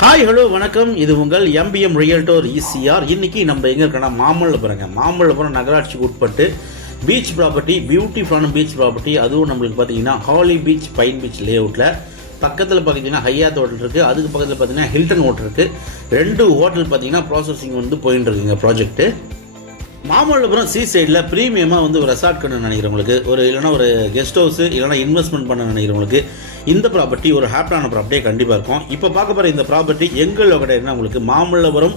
Hi hello வணக்கம். இது உங்கள் எம்பிஎம் ரியல்டோர் ஈசிஆர். இன்னைக்கு நம்ம எங்கே இருக்கோன்னா மாமல்லபுரம் நகராட்சிக்கு உட்பட்டு பீச் ப்ராப்பர்ட்டி, பியூட்டிஃபுல்லான பீச் ப்ராப்பர்ட்டி. அதுவும் நம்மளுக்கு பார்த்தீங்கன்னா ஹாலி பீச், பைன் பீச் லே அவுட்டில். பக்கத்தில் பார்த்தீங்கன்னா ஹையாத் ஹோட்டல் இருக்குது, அதுக்கு பக்கத்தில் பார்த்தீங்கன்னா ஹில்டன் ஹோட்டல் இருக்குது. ரெண்டு ஹோட்டல் பார்த்தீங்கன்னா ப்ராசஸிங் போயின்னு இருக்குங்க ப்ராஜெக்ட்டு. மாமல்லபுரம் சீ சைடில் ப்ரீமியமாக ஒரு ரெசார்ட் கண்ணு நினைக்கிறவங்களுக்கு, இல்லைனா ஒரு கெஸ்ட் ஹவுஸ், இல்லைனா இன்வெஸ்ட்மெண்ட் பண்ண நினைக்கிறவங்களுக்கு இந்த ப்ராப்பர்ட்டி ஒரு ஹாப்பியான ப்ராப்பர்ட்டியாக கண்டிப்பாக இருக்கும். இப்போ பார்க்க போகிற இந்த ப்ராப்பர்ட்டி எங்கள் லொக்கேட்டட்னா உங்களுக்கு மாமல்லபுரம்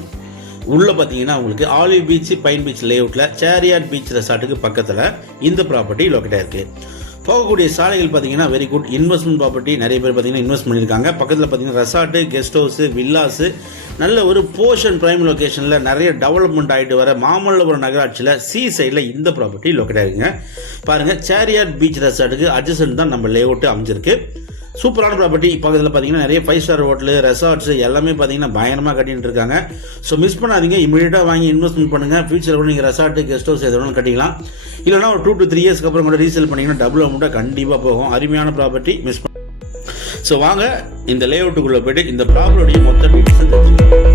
உள்ளே பார்த்தீங்கன்னா உங்களுக்கு ஆலிவ் பீச், பைன் பீச் லே அவுட்டில் சேரியாட் பீச் ரெசார்ட்டுக்கு பக்கத்தில் இந்த ப்ராப்பர்ட்டி லொக்கேட்டாக இருக்குது. போகக்கூடிய சாலைகள் பார்த்தீங்கன்னா வெரி குட் இன்வெஸ்ட்மெண்ட் ப்ராப்பர்ட்டி. நிறைய பேர் பார்த்தீங்கன்னா இன்வெஸ்ட் பண்ணியிருக்காங்க. பக்கத்தில் பார்த்தீங்கன்னா ரெசார்ட்டு, கெஸ்ட் ஹவுஸு, வில்லாஸு, நல்ல ஒரு போர்ஷன் பிரைம் லொக்கேஷனில் நிறைய டெவலப்மெண்ட் ஆகிட்டு வர மாமல்லபுரம் நகராட்சியில் சி சைடில் இந்த ப்ராப்பர்ட்டி லொக்கேட் ஆகிருக்குங்க. பாருங்கள், சேரியாட் பீச் ரெசார்ட்டுக்கு அட்ஜஸ்ட் தான் நம்ம லே அவுட்டு அமைஞ்சிருக்கு. சூப்பரான ப்ராப்பர்ட்டி. பக்கத்தில் பார்த்தீங்கன்னா நிறைய 5 ஸ்டார் ஹோட்டலு, ரெசார்ட்ஸு எல்லாமே பார்த்தீங்கன்னா பயங்கரமாக கட்டிட்டு இருக்காங்க. ஸோ மிஸ் பண்ணாதீங்க, இமீடியட்டாக வாங்கி இன்வெஸ்ட்மெண்ட் பண்ணுங்கள். ஃபியூச்சர் கூட நீங்கள் ரெசார்ட்டு, கெஸ்ட் ஹவுஸ் எதுவும் கட்டிக்கலாம். இல்லைனா ஒரு 2 to 3 இயர்ஸ்க்கு அப்புறம் கூட ரீசேல் பண்ணிங்கன்னா டபுள் அமௌண்ட்டாக கண்டிப்பாக போகும். அருமையான ப்ராப்பர்ட்டி, மிஸ் பண்ண. ஸோ வாங்க இந்த லே அவுட்டுக்குள்ளே போய்ட்டு இந்த ப்ராப்பர்ட்டியோடைய மொத்த டீட்டெயில்ஸை தெரிஞ்சுக்கலாம்.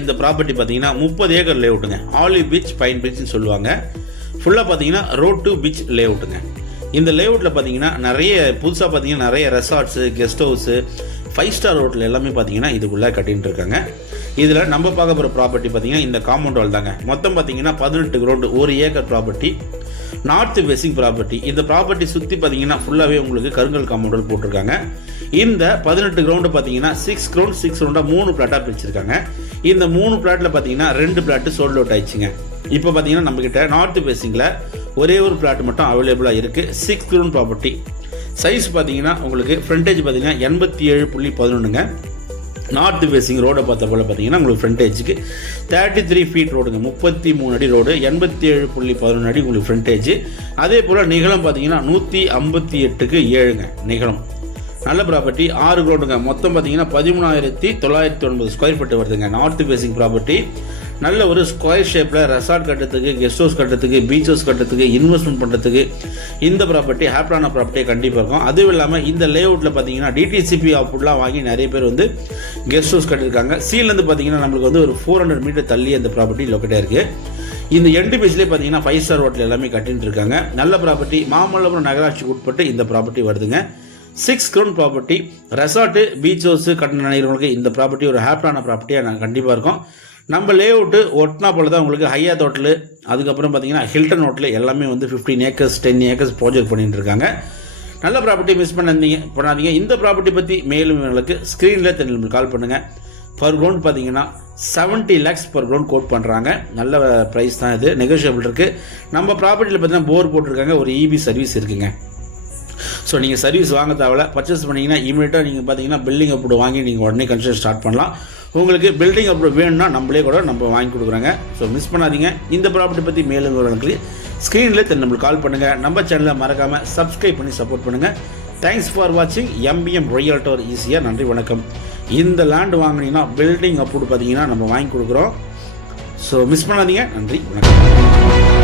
இந்த ப்ராப்பர்ட்டி பார்த்தீங்கன்னா 30 ஏக்கர் லே அவுட்டுங்க. ஆலிவ் பீச், பைன் பீச்னு சொல்லுவாங்க. ஃபுல்லாக பார்த்தீங்கன்னா ரோட் டு பீச் லே அவுட்டுங்க. இந்த லே அவுட்டில் பார்த்தீங்கன்னா நிறைய புதுசாக பார்த்தீங்கன்னா நிறைய resorts, guest house, 5 star hotel எல்லாமே பார்த்தீங்கன்னா இதுக்குள்ளே கட்டின்னு இருக்காங்க. இதில் நம்ம பார்க்க போகிற ப்ராப்பர்ட்டி பார்த்தீங்கன்னா இந்த காம்பவுண்ட் வால் தாங்க. மொத்தம் பார்த்தீங்கன்னா 18 ground, 1 acre property, north facing property. இந்த ப்ராப்பர்ட்டி சுற்றி பார்த்தீங்கன்னா ஃபுல்லாகவே உங்களுக்கு கருங்கல் காம்பவுண்ட் வால் போட்டிருக்காங்க. இந்த 18 கிரவுண்டு பார்த்தீங்கன்னா 6 கிரவுண்ட் 6 ரவுண்டாக 3 பிளாட்டாக பிரிச்சிருக்காங்க. இந்த 3 பிளாட்டில் பார்த்தீங்கன்னா 2 பிளாட்டு சோல்ட் அவுட் ஆயிடுச்சுங்க. இப்போ பார்த்தீங்கன்னா நம்மக்கிட்ட நார்த் ஃபேசிங்கில் ஒரே ஒரு பிளாட் மட்டும் அவைலபிளாக இருக்குது. 6 கிரவுண்ட் ப்ராப்பர்ட்டி. சைஸ் பார்த்தீங்கன்னா உங்களுக்கு ஃப்ரண்டேஜ் பார்த்தீங்கன்னா 87.11ங்க. நார்த் ஃபேசிங் ரோடை பார்த்த போல் பார்த்தீங்கன்னா உங்களுக்கு ஃப்ரண்டேஜுக்கு 33 ஃபீட் ரோடுங்க, 33 அடி ரோடு, 87.11 அடி உங்களுக்கு ஃப்ரண்டேஜ். அதே போல் நிகழம் பார்த்தீங்கன்னா 158க்கு 7ங்க நிகழம். நல்ல ப்ராப்பர்ட்டி. 6 கிரவுண்டுங்க. மொத்தம் பார்த்தீங்கன்னா 13,909 ஸ்கொயர் ஃபீட் வருதுங்க. North facing property. நல்ல ஒரு ஸ்கொயர் ஷேப்பில் ரெசார்ட் கட்டுறதுக்கு, கெஸ்ட் ஹவுஸ் கட்டுறதுக்கு, பீச் ஹவுஸ் கட்டுறதுக்கு, இன்வெஸ்ட்மெண்ட் பண்ணுறதுக்கு இந்த ப்ராப்பர்ட்டி ஹாப்பியான ப்ராப்பர்ட்டியை கண்டிப்பாக இருக்கும். அதுவும் இல்லாமல் இந்த லே அவுட்டில் பார்த்தீங்கன்னா டிடிசிபி அவுட்லாம் வாங்கி நிறைய பேர் கெஸ்ட் ஹவுஸ் கட்டியிருக்காங்க. சீலேருந்து பார்த்தீங்கன்னா நம்மளுக்கு ஒரு 400 மீட்டர் தள்ளி அந்த ப்ராப்பர்ட்டி லொக்கேட்டாக இருக்குது. இந்த எண்டு பீச்லேயே பார்த்தீங்கன்னா 5 ஸ்டார் ஹோட்டல் எல்லாமே கட்டிட்டு இருக்காங்க. நல்ல ப்ராப்பர்ட்டி. மாமல்லபுரம் நகராட்சிக்கு உட்பட்டு இந்த ப்ராப்பர்ட்டி வருதுங்க. 6 ground property. Resort, beach house கட்டண நினைக்கிறவங்களுக்கு இந்த ப்ராப்பர்ட்டி ஒரு ஹாப்பியான ப்ராப்பர்ட்டியாக நாங்கள் கண்டிப்பாக இருக்கும். நம்ம லே அவுட்டு ஒட்டினா போல தான் உங்களுக்கு ஹையாத் ஹோட்டலு, அதுக்கப்புறம் பார்த்தீங்கன்னா ஹில்டன் ஹோட்டலு எல்லாமே 15 ஏக்கர்ஸ் 10 ஏக்கர்ஸ் ப்ராஜெக்ட் பண்ணிட்டு இருக்காங்க. நல்ல ப்ராப்பர்ட்டி, மிஸ் பண்ணாதீங்க. இந்த ப்ராப்பர்ட்டி பற்றி மேலும் உங்களுக்கு ஸ்க்ரீனில் தெரிஞ்சு கால் பண்ணுங்கள். பர் கிரவுண்ட் பார்த்தீங்கன்னா 70 lakhs பர் கிரவுண்ட் கோட் பண்ணுறாங்க. நல்ல ப்ரைஸ் தான் இது, நெகோஷியபிள் இருக்குது. நம்ம ப்ராப்பர்ட்டியில் பார்த்தீங்கன்னா போர் போட்டிருக்காங்க, ஒரு இபி சர்வீஸ் இருக்குங்க. ஸோ நீங்கள் சர்வீஸ் வாங்க தேவையில்ல. பர்ச்சேஸ் பண்ணிங்கன்னா இமீடியட்டாக நீங்கள் பார்த்தீங்கன்னா பில்டிங் அப்ரூவ் வாங்கி நீங்கள் உடனே கன்ஸ்ட்ரக்ஷன் ஸ்டார்ட் பண்ணலாம். உங்களுக்கு பில்டிங் அப்ரூவ் வேணும்னா நம்மளே கூட வாங்கி கொடுக்குறாங்க. ஸோ மிஸ் பண்ணாதீங்க. இந்த ப்ராப்பர்ட்டி பற்றி மேலும் உங்களுக்கு ஸ்க்ரீனில் நம்மளுக்கு கால் பண்ணுங்கள். நம்ம சேனலை மறக்காமல் சப்ஸ்கிரைப் பண்ணி சப்போர்ட் பண்ணுங்கள். தேங்க்ஸ் ஃபார் வாட்சிங் எம்பிஎம் ரியல்டோர் ஈஸியாக. நன்றி, வணக்கம். இந்த லேண்ட் வாங்கினீங்கன்னா பில்டிங் அப்ரூவ் பார்த்தீங்கன்னா நம்ம வாங்கி கொடுக்குறோம். ஸோ மிஸ் பண்ணாதீங்க. நன்றி, வணக்கம்.